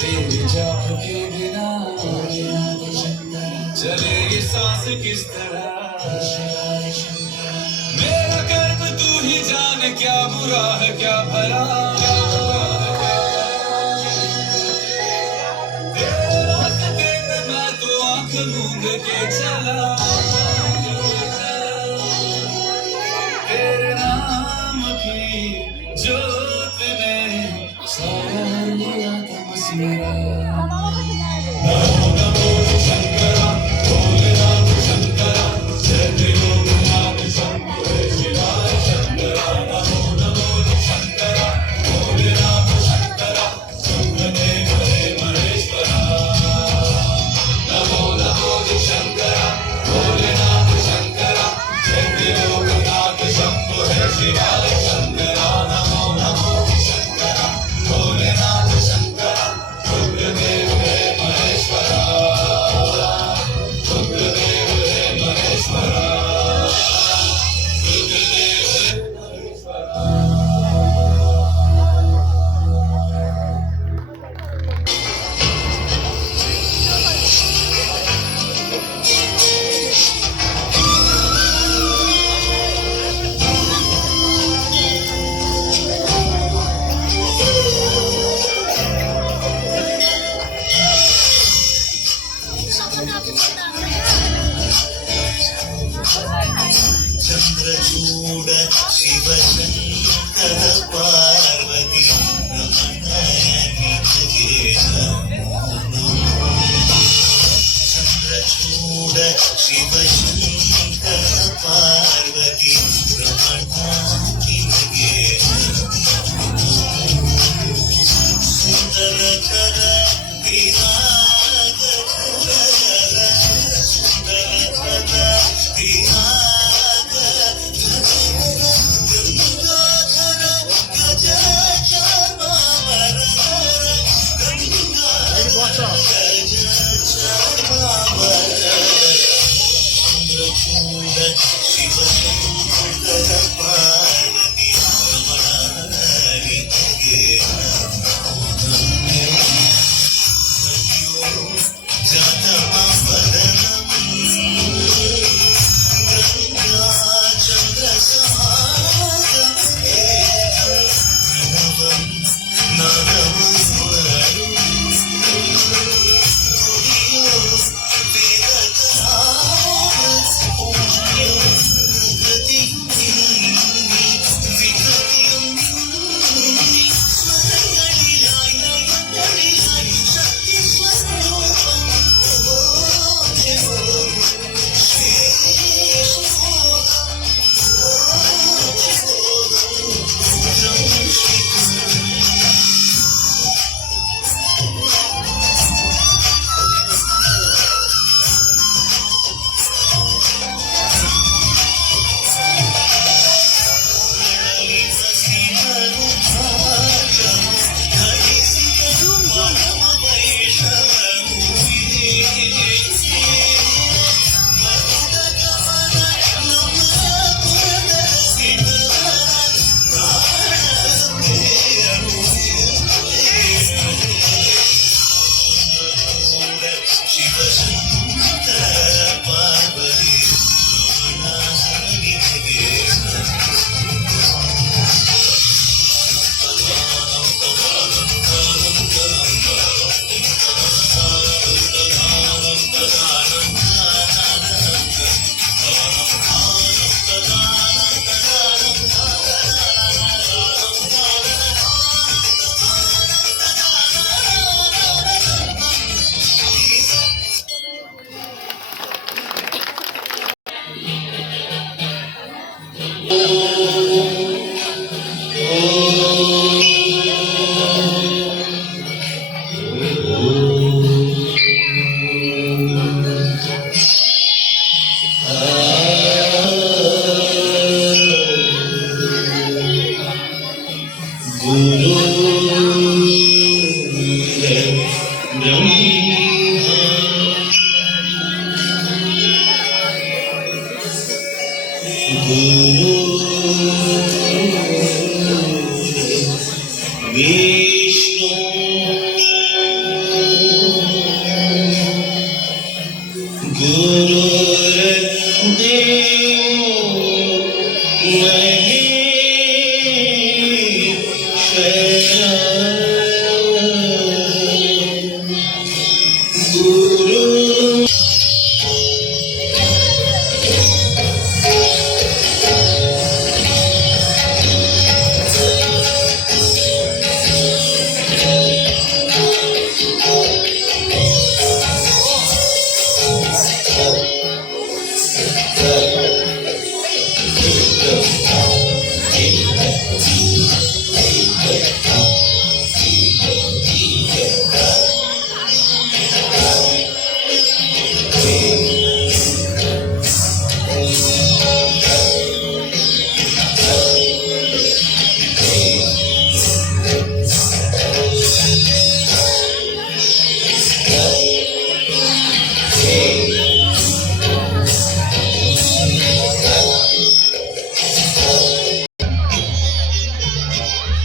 तेरे जाप के बिना चले ये सांस किस तरह। मेरा कर्म तू ही जाने, क्या बुरा है क्या भला। तेरे रास्ते पे मैं तो आंख मूंद के चला, तेरे नाम की जोत ने सारा लिया तमस मेरा। नमो नमो शंकरा भोलेनाथ शंकरा, जय त्रिलोकनाथ शंभो शिवाय शंकरा। नमो नमो शंकरा भोलेनाथ शंकरा, शुभदेव हे महेश्वरा। नमो नमो शंकरा भोलेनाथ शंकरा, जय त्रिलोकनाथ शंभो शिवाय शंकरा। नमो नमो शंकरा भोलेनाथ शंकरा, शुभदेव हे महेश्वरा। शुभदेव हे महेश्वरा। चंद्रचूड शिवशंकर पार्वती चंद्रचूड शिवशंकर पार्वती रमणाची लगे। सुंदर कर विराग सुंदर कर विराग।